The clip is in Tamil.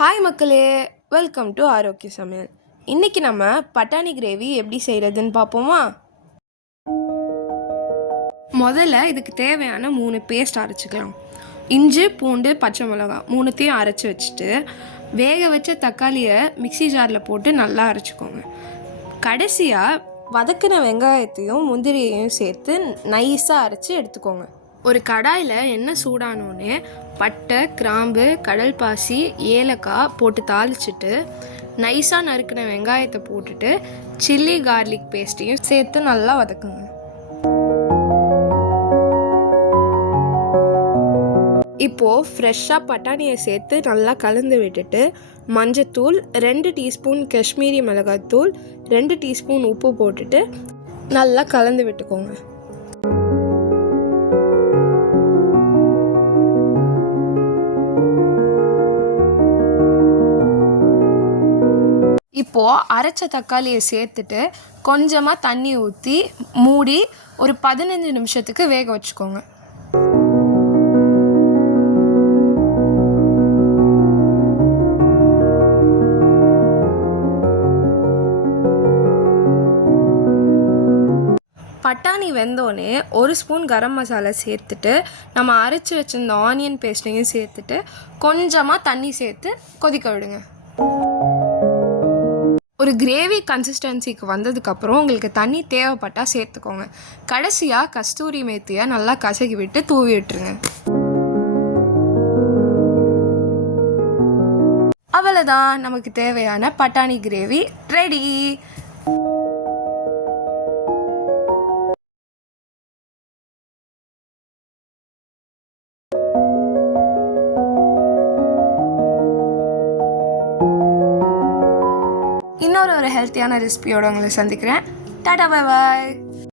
ஹாய் மக்களே, வெல்கம் டு ஆரோக்கிய சமையல். இன்றைக்கி நம்ம பட்டாணி கிரேவி எப்படி செய்கிறதுன்னு பார்ப்போமா? முதல்ல இதுக்கு தேவையான 3 பேஸ்ட் அரைச்சிக்கலாம். இஞ்சி, பூண்டு, பச்சை மிளகாய் 3த்தையும் அரைச்சி வச்சுட்டு வேக வச்ச தக்காளியை மிக்சி ஜாரில் போட்டு நல்லா அரைச்சிக்கோங்க. கடைசியாக வதக்கின வெங்காயத்தையும் முந்திரியையும் சேர்த்து நைஸாக அரைச்சி எடுத்துக்கோங்க. ஒரு கடாயில் எண்ணெய் சூடானோடனே பட்டை, கிராம்பு, கடல் பாசி, ஏலக்காய் போட்டு தாளிச்சிட்டு நைஸாக நறுக்கின வெங்காயத்தை போட்டுட்டு சில்லி கார்லிக் பேஸ்ட்டையும் சேர்த்து நல்லா வதக்குங்க. இப்போது ஃப்ரெஷ்ஷாக பட்டாணியை சேர்த்து நல்லா கலந்து விட்டுட்டு மஞ்சத்தூள், 2 டீஸ்பூன் காஷ்மீரி மிளகாய்த்தூள், 2 டீஸ்பூன் உப்பு போட்டுட்டு நல்லா கலந்து விட்டுக்கோங்க. இப்போது அரைச்ச தக்காளியை சேர்த்துட்டு கொஞ்சமாக தண்ணி ஊற்றி மூடி ஒரு 15 நிமிஷத்துக்கு வேக வச்சுக்கோங்க. பட்டாணி வெந்தோடனே 1 ஸ்பூன் கரம் மசாலா சேர்த்துட்டு நம்ம அரைச்சி வச்சிருந்த ஆனியன் பேஸ்ட்டையும் சேர்த்துட்டு கொஞ்சமாக தண்ணி சேர்த்து கொதிக்க விடுங்க. ஒரு கிரேவி கன்சிஸ்டன்சிக்கு வந்ததுக்கப்புறம் உங்களுக்கு தண்ணி தேவைப்பட்டால் சேர்த்துக்கோங்க. கடைசியாக கஸ்தூரி மேத்தியை நல்லா கசக்கி விட்டு தூவி விட்டுருங்க. அவ்வளோதான், நமக்கு தேவையான பட்டாணி கிரேவி ரெடி. இன்னொரு ஹெல்த்தியான ரெசிபியோடு உங்களை சந்திக்கிறேன். Tata, bye bye.